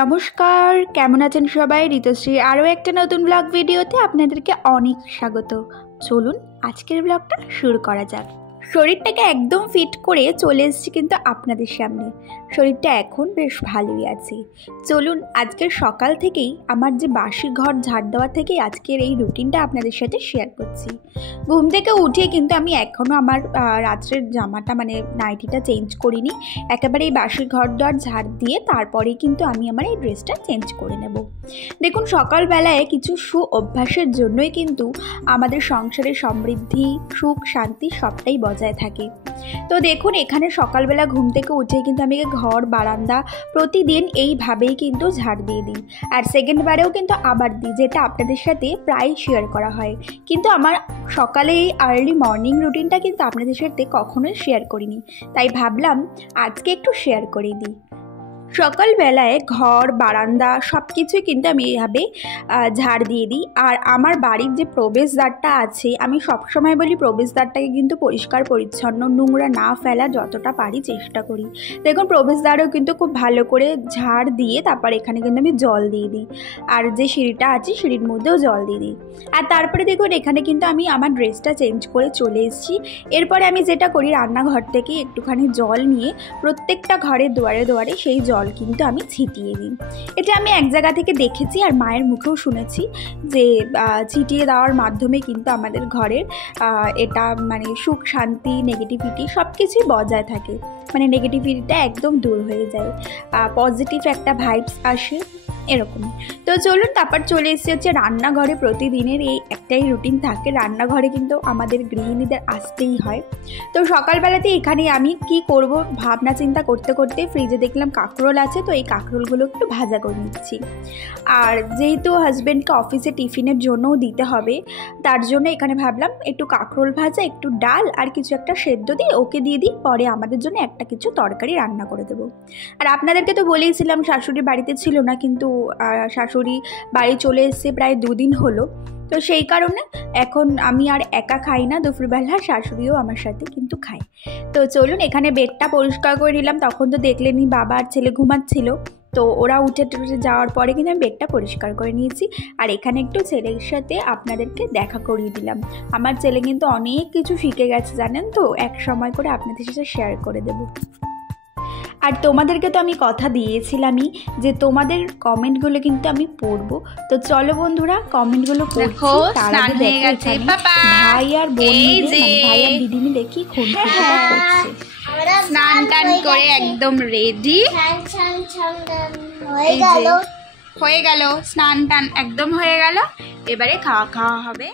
নমস্কার, কেমন আছেন সবাই? ঋতুশ্রী আরও একটা নতুন ব্লগ ভিডিওতে আপনাদেরকে অনেক স্বাগত। চলুন আজকের ব্লগটা শুরু করা যাক। শরীরটাকে একদম ফিট করে চলে এসেছি কিন্তু আপনাদের সামনে। শরীরটা এখন বেশ ভালোই আছে। চলুন আজকের সকাল থেকেই আমার যে বাসি ঘর ঝাড় দেওয়া থেকেই আজকের এই রুটিনটা আপনাদের সাথে শেয়ার করছি। ঘুম থেকে উঠে কিন্তু আমি এখনও আমার রাত্রের জামাটা মানে নাইটিটা চেঞ্জ করিনি। একেবারে এই বাসি ঘর দর ঝাড় দিয়ে তারপরেই কিন্তু আমি আমার এই ড্রেসটা চেঞ্জ করে নেব। দেখুন, সকালবেলায় কিছু সু অভ্যাসের জন্যই কিন্তু আমাদের সংসারের সমৃদ্ধি, সুখ, শান্তি সবটাই বজায় থাকে। তো দেখুন, এখানে সকালবেলা ঘুম থেকে উঠে কিন্তু আমি ঘর বারান্দা প্রতিদিন এইভাবেই কিন্তু ঝাড় দিয়ে দিই। আর সেকেন্ডবারেও কিন্তু আবার দিই, যেটা আপনাদের সাথে প্রায় শেয়ার করা হয়। কিন্তু আমার সকালে এই আর্লি মর্নিং রুটিনটা কিন্তু আপনাদের সাথে কখনোই শেয়ার করিনি, তাই ভাবলাম আজকে একটু শেয়ার করে দিই। সকালবেলায় ঘর বারান্দা সব কিছুই কিন্তু আমি এইভাবে ঝাড় দিয়ে দিই। আর আমার বাড়ির যে প্রবেশদ্বারটা আছে, আমি সবসময় বলি প্রবেশদ্বারটাকে কিন্তু পরিষ্কার পরিচ্ছন্ন, নোংরা না ফেলা যতটা পারি চেষ্টা করি। দেখুন, প্রবেশদ্বারও কিন্তু খুব ভালো করে ঝাড় দিয়ে তারপর এখানে কিন্তু আমি জল দিয়ে দিই। আর যে সিঁড়িটা আছে সিঁড়ির মধ্যেও জল দিয়ে দিই। আর তারপরে দেখুন, এখানে কিন্তু আমি আমার ড্রেসটা চেঞ্জ করে চলে এসেছি। এরপরে আমি যেটা করি, রান্নাঘর থেকে একটুখানি জল নিয়ে প্রত্যেকটা ঘরের দুয়ারে দুয়ারে সেই জল কিন্তু আমি ছিটিয়ে দিই। এটা আমি এক জায়গা থেকে দেখেছি আর মায়ের মুখেও শুনেছি যে ছিটিয়ে দেওয়ার মাধ্যমে কিন্তু আমাদের ঘরের এটা মানে সুখ শান্তি নেগেটিভিটি সব কিছুই বজায় থাকে, মানে নেগেটিভিটিটা একদম দূর হয়ে যায়, পজিটিভ একটা ভাইবস আসে এরকম। তো চলুন তারপর চলে এসেছি হচ্ছে রান্নাঘরে। প্রতিদিনের এই একটাই রুটিন থাকে, রান্নাঘরে কিন্তু আমাদের গৃহিণীদের আসতেই হয়। তো সকালবেলাতে এখানে আমি কি করব ভাবনা চিন্তা করতে করতে ফ্রিজে দেখলাম কাঁকরোল আছে, তো এই কাঁকরোলগুলো একটু ভাজা করে নিচ্ছি। আর যেহেতু হাজব্যান্ডকে অফিসে টিফিনের জন্যও দিতে হবে, তার জন্য এখানে ভাবলাম একটু কাঁকরোল ভাজা, একটু ডাল আর কিছু একটা সেদ্ধ দিয়ে ওকে দিয়ে দিই, পরে আমাদের জন্য একটা কিছু তরকারি রান্না করে দেবো। আর আপনাদেরকে তো বলেইছিলাম শাশুড়ি বাড়িতে ছিল না, কিন্তু শাশুড়ি বাড়ি চলে এসেছে প্রায় 2 দিন হলো। তো সেই কারণে এখন আমি আর একা খাই না, দুপুরবেলা শাশুড়িও আমার সাথে কিন্তু খায়। তো চলুন এখানে বেডটা পরিষ্কার করে নিলাম। তখন তো দেখলেনি বাবা আর ছেলে ঘুমাচ্ছিল, তো ওরা উঠে যাওয়ার পরে কিন্তু আমি বেডটা পরিষ্কার করে নিয়েছি। আর এখানে একটু ছেলের সাথে আপনাদেরকে দেখা করিয়ে দিলাম। আমার ছেলে কিন্তু অনেক কিছু শিখে গেছে জানেন তো, এক সময় করে আপনাদের সাথে শেয়ার করে দেবো। আর তোমাদেরকে তো আমি কথা দিয়েছিলামই যে তোমাদের কমেন্টগুলো কিন্তু আমি পড়বো। তো চলো বন্ধুরা, কমেন্টগুলো পড়ছি। তার আগে দেখো ভাই আর বোন মিলে, ভাই আর দিদি মিলে কি খুনসুটিটা করছে। স্নান টান করে একদম রেডি হয়ে গেল, স্নান টান একদম হয়ে গেল। এবারে খাওয়া হবে।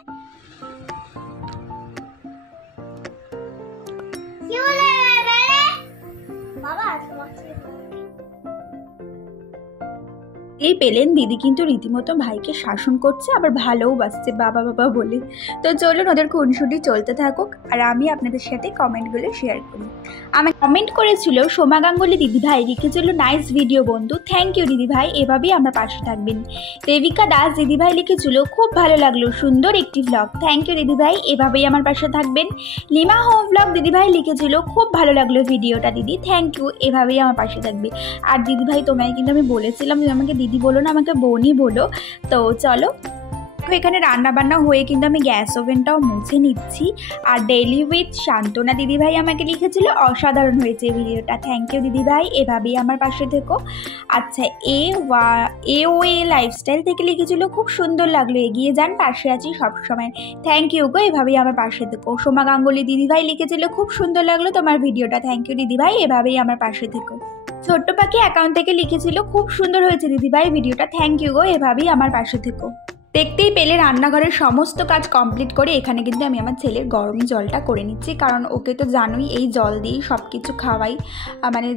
এই পেলেন দিদি কিন্তু রীতিমতো ভাইকে শাসন করছে, আবার ভালোও বাসছে বাবা বাবা বলে। তো চলুন ওদের খুনসুটি চলতে থাকুক আর আমি আপনাদের সাথে কমেন্টগুলো শেয়ার করি। আমি কমেন্ট করেছিল সোমা গাঙ্গুলি দিদিভাই, লিখেছিল নাইস ভিডিও বন্ধু, থ্যাংক ইউ দিদিভাই, এভাবেই আমার পাশে থাকবেন। দেবিকা দাস দিদিভাই লিখেছিল খুব ভালো লাগলো, সুন্দর একটি ব্লগ, থ্যাংক ইউ দিদিভাই, এভাবেই আমার পাশে থাকবেন। লিমা হোম ব্লগ দিদিভাই লিখেছিল খুব ভালো লাগলো ভিডিওটা দিদি, থ্যাংক ইউ, এভাবেই আমার পাশে থাকবে। আর দিদিভাই তোমায় কিন্তু আমি বলেছিলাম তুমি আমাকে দিদি বলো না, আমাকে বোনই বলো। তো চলো এখানে রান্না বান্না হয়ে কিন্তু আমি গ্যাস ওভেনটাও মুছে নিচ্ছি। আর ডেইলি উইথ শান্তনা দিদিভাই আমাকে লিখেছিল অসাধারণ হয়েছে ভিডিওটা, থ্যাংক ইউ দিদিভাই, এভাবেই আমার পাশে থেকো। আচ্ছা, এ লাইফস্টাইল থেকে লিখেছিল খুব সুন্দর লাগলো, এগিয়ে যান, পাশে আছি সবসময়, থ্যাংক ইউ গো, এভাবেই আমার পাশে থেকো। সোমা গাঙ্গুলি দিদিভাই লিখেছিল খুব সুন্দর লাগলো তোমার ভিডিওটা, থ্যাংক ইউ দিদিভাই, এভাবেই আমার পাশে থেকো। ছোট্ট পাখি অ্যাকাউন্ট থেকে লিখেছিল খুব সুন্দর হয়েছে দিদিভাই ভিডিওটা, থ্যাংক ইউ গো, এভাবেই আমার পাশে থেকো। দেখতেই পেলে রান্নাঘরের সমস্ত কাজ কমপ্লিট করে এখানে কিন্তু আমি আমার ছেলের গরম জলটা করে নিচ্ছি, কারণ ওকে তো জানোই এই জল দিয়েই সব কিছু খাওয়াই, মানে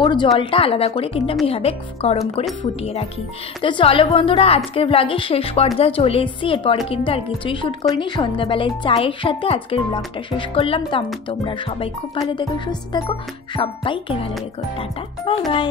ওর জলটা আলাদা করে কিন্তু আমি এভাবে গরম করে ফুটিয়ে রাখি। তো চলো বন্ধুরা, আজকের ব্লগে শেষ পর্যায়ে চলে এসেছি। এরপরে কিন্তু আর কিছুই শ্যুট করিনি, সন্ধ্যাবেলায় চায়ের সাথে আজকের ব্লগটা শেষ করলাম। তো তোমরা সবাই খুব ভালো থেকো, সুস্থ থাকো, সবাইকে ভালো রেখো, টাটা, বাই বাই।